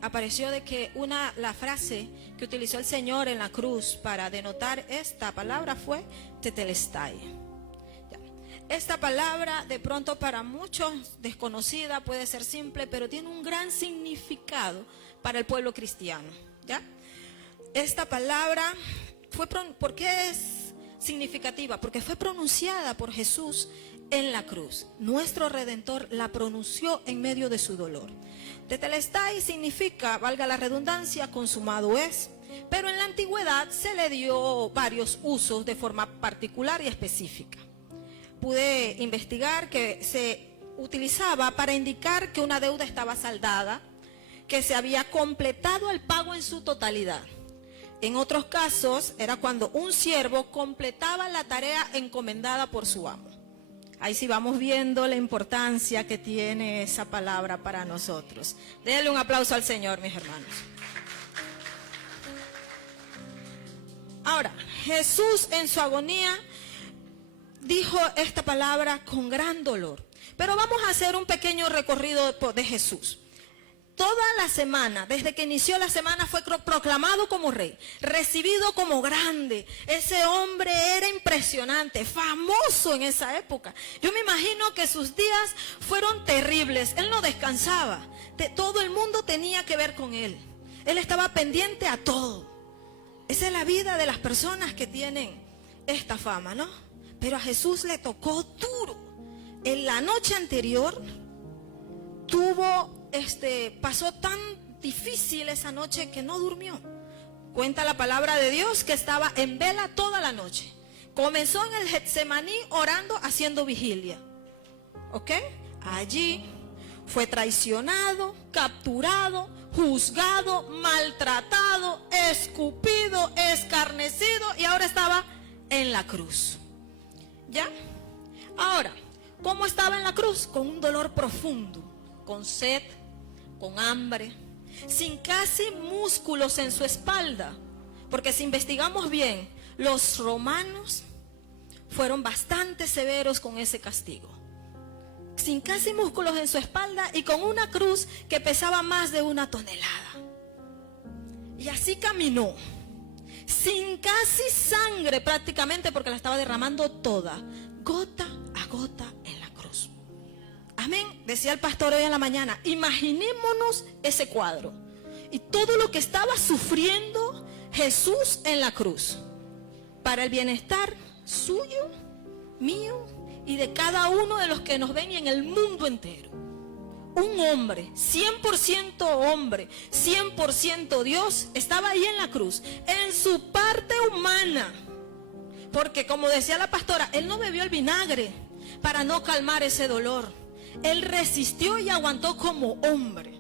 apareció de que la frase que utilizó el Señor en la cruz para denotar esta palabra fue tetelestai. Esta palabra, de pronto para muchos desconocida, puede ser simple, pero tiene un gran significado para el pueblo cristiano. ¿Ya? Esta palabra ¿por qué es significativa? Porque fue pronunciada por Jesús en la cruz. Nuestro Redentor la pronunció en medio de su dolor. Tetelestai significa, valga la redundancia, consumado es. Pero en la antigüedad se le dio varios usos de forma particular y específica. Pude investigar que se utilizaba para indicar que una deuda estaba saldada, que se había completado el pago en su totalidad. En otros casos era cuando un siervo completaba la tarea encomendada por su amo. Ahí sí vamos viendo la importancia que tiene esa palabra para nosotros. Denle un aplauso al Señor, mis hermanos. Ahora, Jesús en su agonía dijo esta palabra con gran dolor. Pero vamos a hacer un pequeño recorrido de Jesús. Toda la semana, desde que inició la semana, fue proclamado como rey, recibido como grande. Ese hombre era impresionante, famoso en esa época. Yo me imagino que sus días fueron terribles. Él no descansaba. Todo el mundo tenía que ver con él. Él estaba pendiente a todo. Esa es la vida de las personas que tienen esta fama, ¿no? Pero a Jesús le tocó duro. En la noche anterior pasó tan difícil esa noche que no durmió. Cuenta la palabra de Dios que estaba en vela toda la noche. Comenzó en el Getsemaní orando, haciendo vigilia. ¿Ok? Allí fue traicionado, capturado, juzgado, maltratado, escupido, escarnecido y ahora estaba en la cruz. ¿Ya? Ahora, ¿cómo estaba en la cruz? Con un dolor profundo, con sed, con hambre, sin casi músculos en su espalda. Porque si investigamos bien, los romanos fueron bastante severos con ese castigo. Sin casi músculos en su espalda y con una cruz que pesaba más de 1 tonelada. Y así caminó, sin casi sangre prácticamente, porque la estaba derramando toda, gota a gota en la cruz. Amén. Decía el pastor hoy en la mañana, imaginémonos ese cuadro y todo lo que estaba sufriendo Jesús en la cruz para el bienestar suyo, mío y de cada uno de los que nos ven en el mundo entero. Un hombre, 100% hombre, 100% Dios, estaba ahí en la cruz, en su parte humana. Porque como decía la pastora, él no bebió el vinagre para no calmar ese dolor. Él resistió y aguantó como hombre.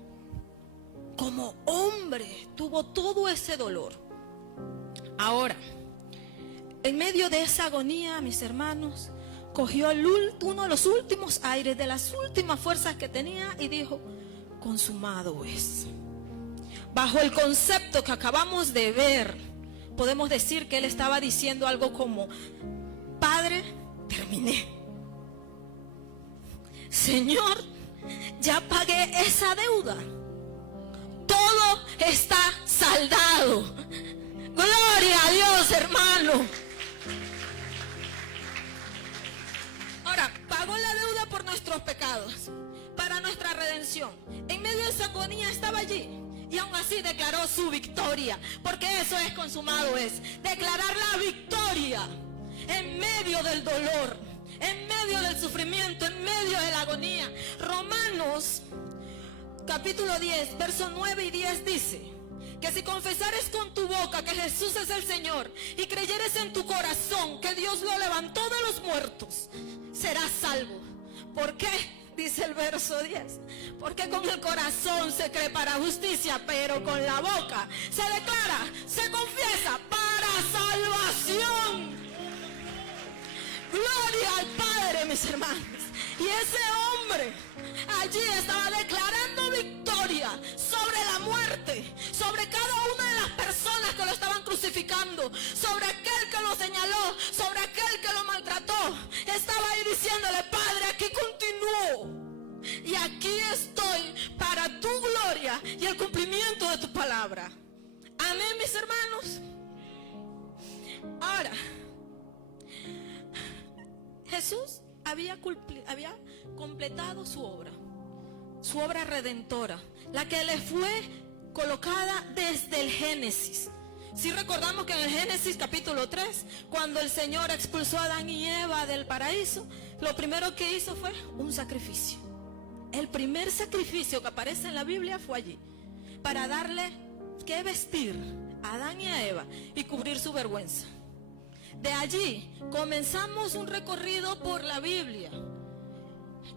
Como hombre tuvo todo ese dolor. Ahora, en medio de esa agonía, mis hermanos, cogió uno de los últimos aires, de las últimas fuerzas que tenía y dijo, consumado es. Bajo el concepto que acabamos de ver, podemos decir que él estaba diciendo algo como, Padre, terminé. Señor, ya pagué esa deuda. Todo está saldado. Gloria a Dios, hermano. Ahora, pagó la deuda por nuestros pecados, para nuestra redención. En medio de esa agonía estaba allí. Y aún así declaró su victoria. Porque eso es consumado, es declarar la victoria en medio del dolor, en medio del sufrimiento, en medio de la agonía. Romanos capítulo 10, versos 9 y 10 dice que si confesares con tu boca que Jesús es el Señor y creyeres en tu corazón que Dios lo levantó de los muertos, serás salvo. ¿Por qué? Dice el verso 10. Porque con el corazón se cree para justicia, pero con la boca se declara, se confiesa para salvación. Gloria al Padre, mis hermanos. Y ese hombre allí estaba declarando victoria sobre la muerte, sobre cada una de las personas que lo estaban crucificando, sobre aquel que lo señaló, sobre aquel que lo maltrató. Estaba ahí diciéndole: Padre, aquí continúo y aquí estoy para tu gloria y el cumplimiento de tu palabra. Amén, mis hermanos. Ahora, Jesús había completado su obra redentora, la que le fue colocada desde el Génesis. Si recordamos que en el Génesis capítulo 3, cuando el Señor expulsó a Adán y Eva del paraíso, lo primero que hizo fue un sacrificio. El primer sacrificio que aparece en la Biblia fue allí, para darle que vestir a Adán y a Eva y cubrir su vergüenza. De allí comenzamos un recorrido por la Biblia,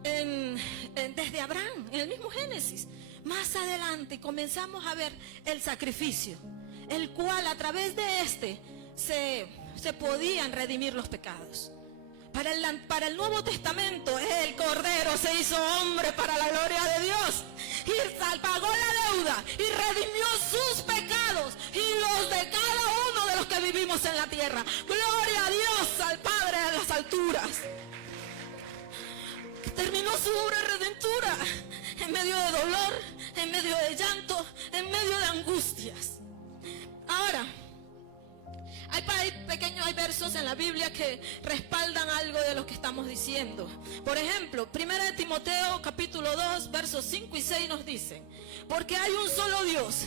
desde Abraham, en el mismo Génesis. Más adelante comenzamos a ver el sacrificio, el cual a través de este se podían redimir los pecados. Para el Nuevo Testamento, el Cordero se hizo hombre para la gloria de Dios y pagó la deuda y redimió sus pecados y los de cada uno de los que vivimos en la tierra. Gloria a Dios, al Padre de las alturas. Terminó su obra redentora en medio de dolor, en medio de llanto, en medio de angustias. Ahora, hay versos en la Biblia que respaldan algo de lo que estamos diciendo. Por ejemplo, 1 Timoteo capítulo 2, versos 5 y 6 nos dicen: porque hay un solo Dios,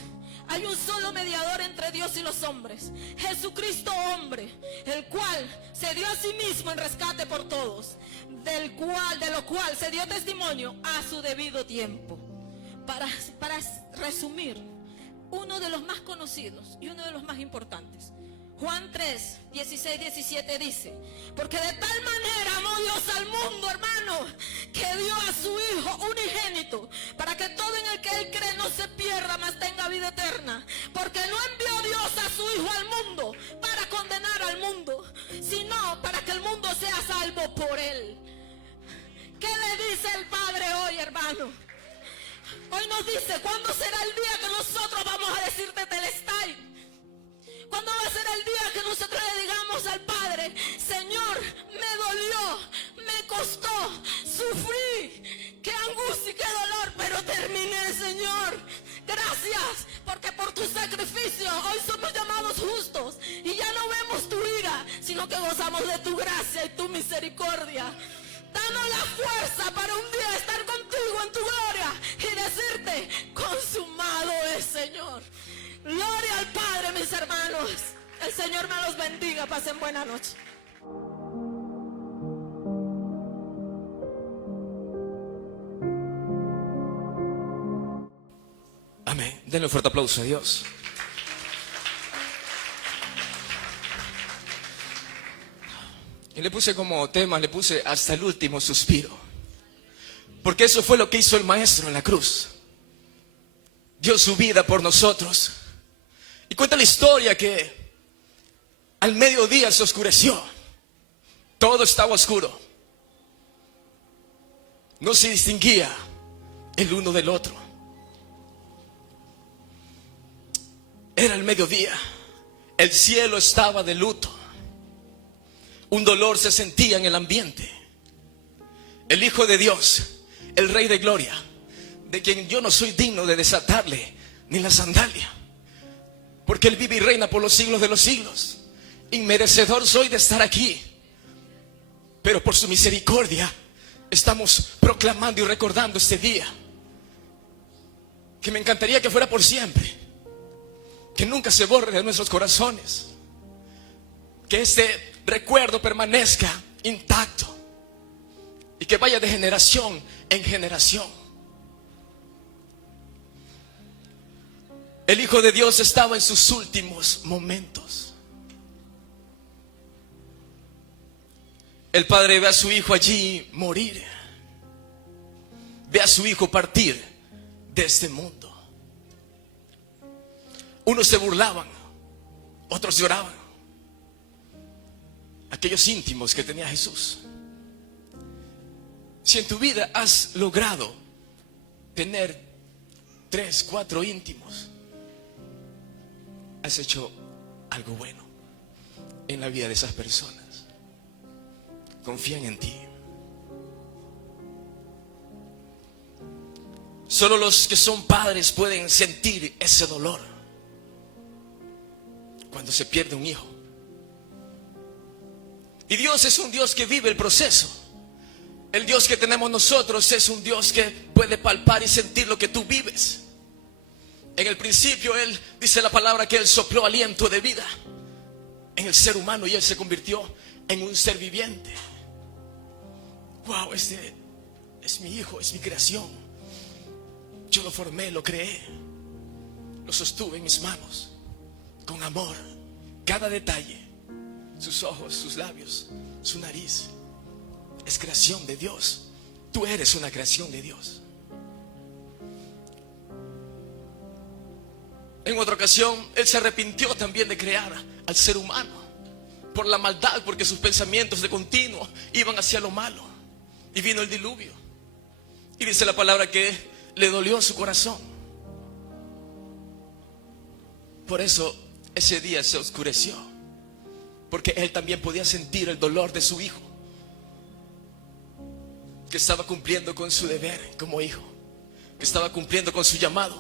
hay un solo mediador entre Dios y los hombres, Jesucristo hombre, el cual se dio a sí mismo en rescate por todos, de lo cual se dio testimonio a su debido tiempo. Para resumir, uno de los más conocidos y uno de los más importantes, Juan 3, 16, 17 dice: porque de tal manera amó Dios al mundo, hermano, que dio a su Hijo unigénito, para que todo en el que Él cree no se pierda, mas tenga vida eterna. Porque no envió Dios a su Hijo al mundo para condenar al mundo, sino para que el mundo sea salvo por Él. ¿Qué le dice el Padre hoy, hermano? Hoy nos dice: ¿cuándo será el día que nosotros vamos a decirte Telestai? ¿Cuándo va a ser el día que nosotros le digamos al Padre: Señor, me dolió, me costó, sufrí, qué angustia y qué dolor, pero terminé, Señor? Gracias, porque por tu sacrificio hoy somos llamados justos y ya no vemos tu ira, sino que gozamos de tu gracia y tu misericordia. Danos la fuerza para un día estar contigo en tu gloria y decirte: consumado es, Señor. Gloria al Padre, mis hermanos. El Señor me los bendiga. Pasen buena noche. Amén. Denle un fuerte aplauso a Dios. Y le puse como tema, le puse hasta el último suspiro. Porque eso fue lo que hizo el Maestro en la cruz. Dio su vida por nosotros. Y cuenta la historia que al mediodía se oscureció. Todo estaba oscuro. No se distinguía el uno del otro. Era el mediodía. El cielo estaba de luto. Un dolor se sentía en el ambiente. El Hijo de Dios, el Rey de Gloria, de quien yo no soy digno de desatarle ni la sandalia, porque Él vive y reina por los siglos de los siglos. Inmerecedor soy de estar aquí, pero por su misericordia estamos proclamando y recordando este día. que me encantaría que fuera por siempre, que nunca se borre de nuestros corazones, que este recuerdo permanezca intacto y que vaya de generación en generación. El Hijo de Dios estaba en sus últimos momentos. El Padre ve a su Hijo allí morir, ve a su Hijo partir de este mundo. Unos se burlaban, otros lloraban. Aquellos íntimos que tenía Jesús. Si en tu vida has logrado tener 3, 4 íntimos, has hecho algo bueno en la vida de esas personas. Confían en ti. Solo los que son padres pueden sentir ese dolor cuando se pierde un hijo. Y Dios es un Dios que vive el proceso. El Dios que tenemos nosotros es un Dios que puede palpar y sentir lo que tú vives. En el principio Él, dice la palabra, que Él sopló aliento de vida en el ser humano y Él se convirtió en un ser viviente. Wow, este es mi hijo, es mi creación. Yo lo formé, lo creé, lo sostuve en mis manos con amor, cada detalle, sus ojos, sus labios, su nariz. Es creación de Dios. Tú eres una creación de Dios. En otra ocasión, Él se arrepintió también de crear al ser humano por la maldad, porque sus pensamientos de continuo iban hacia lo malo. Y vino el diluvio. Y dice la palabra que le dolió su corazón. Por eso ese día se oscureció, porque Él también podía sentir el dolor de su hijo, que estaba cumpliendo con su deber como hijo, que estaba cumpliendo con su llamado,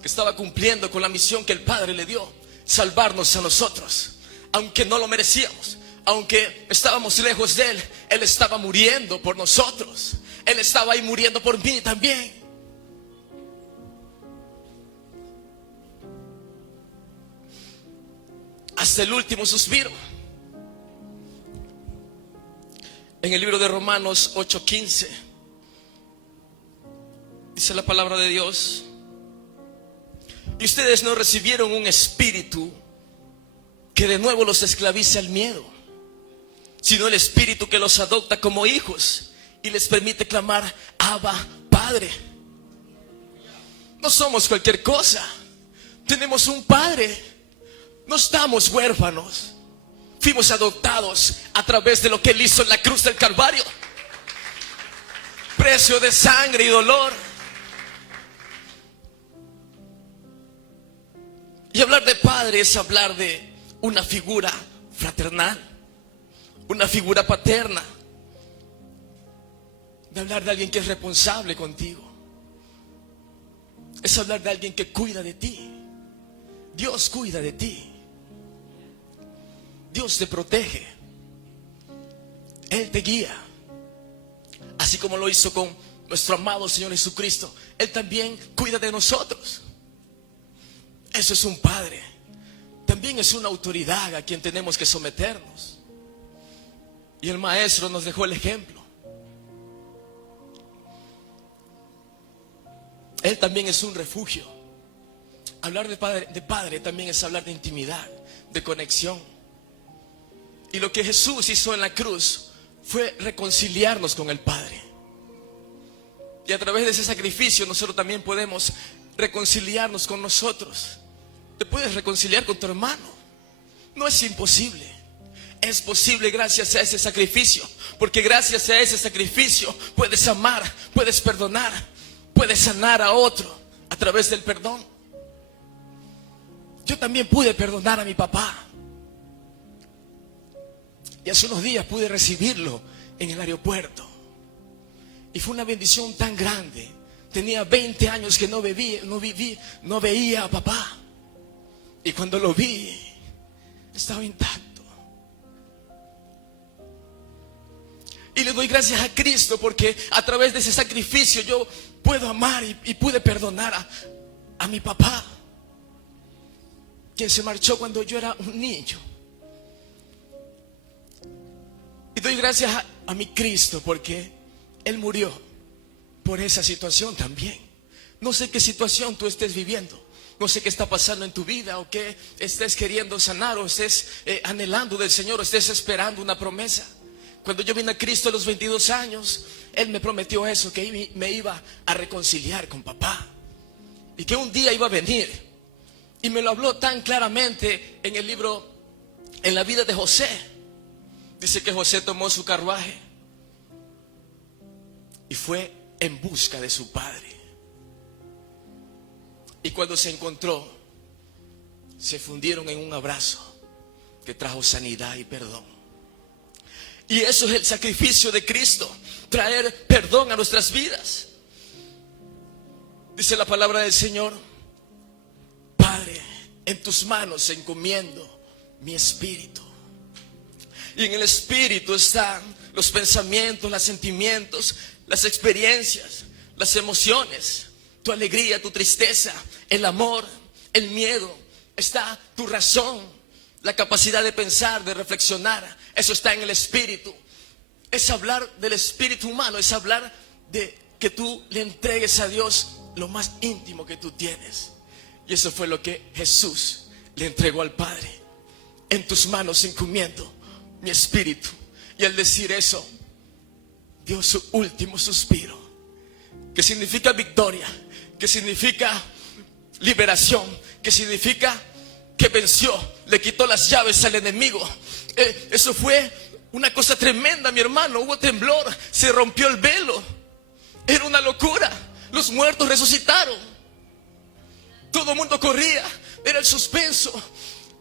que estaba cumpliendo con la misión que el Padre le dio, salvarnos a nosotros, aunque no lo merecíamos. Aunque estábamos lejos de Él, Él estaba muriendo por nosotros. Él estaba ahí muriendo por mí también. Hasta el último suspiro. En el libro de Romanos 8:15 dice la palabra de Dios: y ustedes no recibieron un espíritu que de nuevo los esclavice al miedo, sino el Espíritu que los adopta como hijos y les permite clamar: Abba, Padre. No somos cualquier cosa. Tenemos un Padre. No estamos huérfanos. Fuimos adoptados a través de lo que Él hizo en la cruz del Calvario. Precio de sangre y dolor. Y hablar de Padre es hablar de una figura fraternal, una figura paterna, de hablar de alguien que es responsable contigo. Es hablar de alguien que cuida de ti. Dios cuida de ti. Dios te protege. Él te guía. Así como lo hizo con nuestro amado Señor Jesucristo, Él también cuida de nosotros. Eso es un Padre. También es una autoridad a quien tenemos que someternos. Y el Maestro nos dejó el ejemplo. Él también es un refugio. Hablar de padre también es hablar de intimidad, de conexión. Y lo que Jesús hizo en la cruz fue reconciliarnos con el Padre. Y a través de ese sacrificio nosotros también podemos reconciliarnos con nosotros. Te puedes reconciliar con tu hermano. No es imposible. Es posible gracias a ese sacrificio, porque gracias a ese sacrificio puedes amar, puedes perdonar, puedes sanar a otro a través del perdón. Yo también pude perdonar a mi papá, y hace unos días pude recibirlo en el aeropuerto, y fue una bendición tan grande. Tenía 20 años que no veía a papá, y cuando lo vi estaba intacto. Y le doy gracias a Cristo porque a través de ese sacrificio yo puedo amar y pude perdonar a mi papá, quien se marchó cuando yo era un niño. Y doy gracias a mi Cristo porque Él murió por esa situación también. No sé qué situación tú estés viviendo. No sé qué está pasando en tu vida, o qué estés queriendo sanar, o estés anhelando del Señor, o estés esperando una promesa. Cuando yo vine a Cristo a los 22 años, Él me prometió eso, que me iba a reconciliar con papá. Y que un día iba a venir. Y me lo habló tan claramente en el libro, en la vida de José. Dice que José tomó su carruaje y fue en busca de su padre. Y cuando se encontró, se fundieron en un abrazo que trajo sanidad y perdón. Y eso es el sacrificio de Cristo, traer perdón a nuestras vidas. Dice la palabra del Señor: Padre, en tus manos encomiendo mi espíritu. Y en el espíritu están los pensamientos, los sentimientos, las experiencias, las emociones, tu alegría, tu tristeza, el amor, el miedo. Está tu razón, la capacidad de pensar, de reflexionar. Eso está en el espíritu. Es hablar del espíritu humano, es hablar de que tú le entregues a Dios lo más íntimo que tú tienes. Y eso fue lo que Jesús le entregó al Padre. En tus manos encomiendo mi espíritu. Y al decir eso, dio su último suspiro, que significa victoria, que significa liberación, que significa que venció, le quitó las llaves al enemigo. Eso fue una cosa tremenda, mi hermano. Hubo temblor, se rompió el velo. Era una locura. Los muertos resucitaron. Todo el mundo corría, era el suspenso.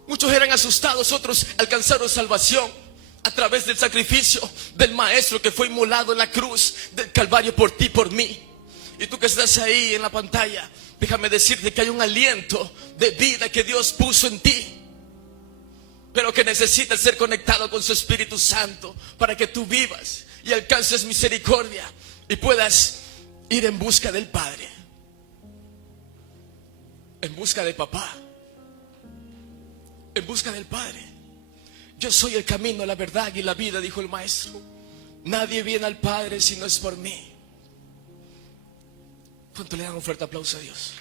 Muchos eran asustados, otros alcanzaron salvación a través del sacrificio del Maestro que fue inmolado en la cruz del Calvario por ti, por mí. Y tú que estás ahí en la pantalla, déjame decirte que hay un aliento de vida que Dios puso en ti, pero que necesitas ser conectado con su Espíritu Santo para que tú vivas y alcances misericordia y puedas ir en busca del Padre, en busca de papá, en busca del Padre. Yo soy el camino, la verdad y la vida, dijo el Maestro. Nadie viene al Padre si no es por mí. ¿Cuánto le dan un fuerte aplauso a Dios?